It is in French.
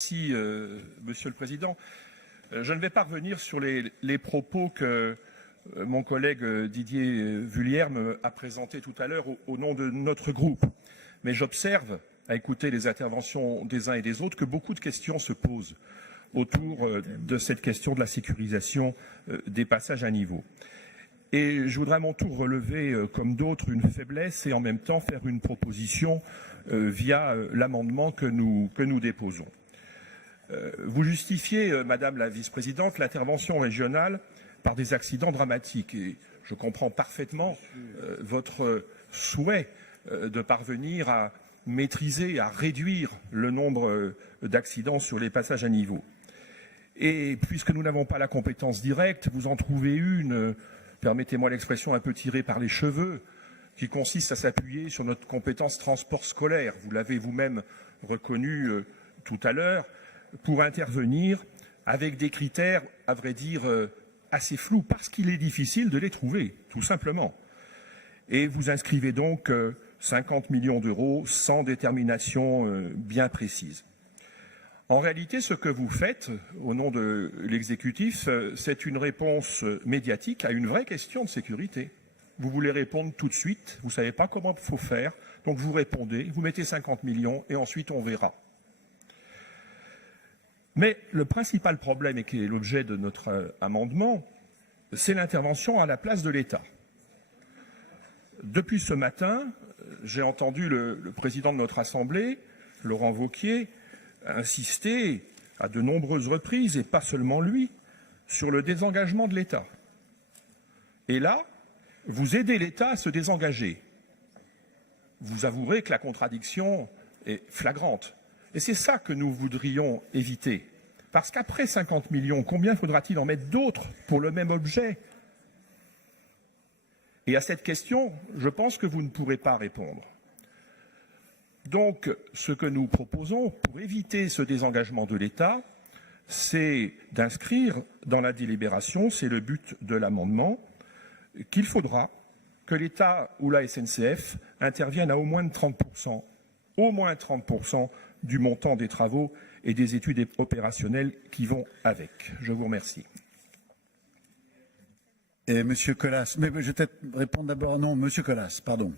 Merci, Monsieur le Président. Je ne vais pas revenir sur les propos que mon collègue Didier Vulière a présentés tout à l'heure au nom de notre groupe. Mais j'observe, à écouter les interventions des uns et des autres, que beaucoup de questions se posent autour de cette question de la sécurisation des passages à niveau. Et je voudrais à mon tour relever, comme d'autres, une faiblesse et en même temps faire une proposition via l'amendement que nous déposons. Vous justifiez, Madame la Vice-présidente, l'intervention régionale par des accidents dramatiques. Et je comprends parfaitement votre souhait de parvenir à maîtriser, à réduire le nombre d'accidents sur les passages à niveau. Et puisque nous n'avons pas la compétence directe, vous en trouvez une, permettez-moi l'expression un peu tirée par les cheveux, qui consiste à s'appuyer sur notre compétence transport scolaire. Vous l'avez vous-même reconnu tout à l'heure, pour intervenir avec des critères, à vrai dire, assez flous, parce qu'il est difficile de les trouver, tout simplement. Et vous inscrivez donc 50 millions d'euros sans détermination bien précise. En réalité, ce que vous faites, au nom de l'exécutif, c'est une réponse médiatique à une vraie question de sécurité. Vous voulez répondre tout de suite, vous ne savez pas comment il faut faire, donc vous répondez, vous mettez 50 millions et ensuite on verra. Mais le principal problème, et qui est l'objet de notre amendement, c'est l'intervention à la place de l'État. Depuis ce matin, j'ai entendu le président de notre Assemblée, Laurent Wauquiez, insister à de nombreuses reprises, et pas seulement lui, sur le désengagement de l'État. Et là, vous aidez l'État à se désengager. Vous avouerez que la contradiction est flagrante. Et c'est ça que nous voudrions éviter. Parce qu'après 50 millions, combien faudra-t-il en mettre d'autres pour le même objet? Et à cette question, je pense que vous ne pourrez pas répondre. Donc, ce que nous proposons pour éviter ce désengagement de l'État, c'est d'inscrire dans la délibération, c'est le but de l'amendement, qu'il faudra que l'État ou la SNCF interviennent à au moins 30% du montant des travaux et des études opérationnelles qui vont avec. Je vous remercie. Et Monsieur Colas, mais je vais peut-être répondre d'abord. Non, Monsieur Colas, pardon.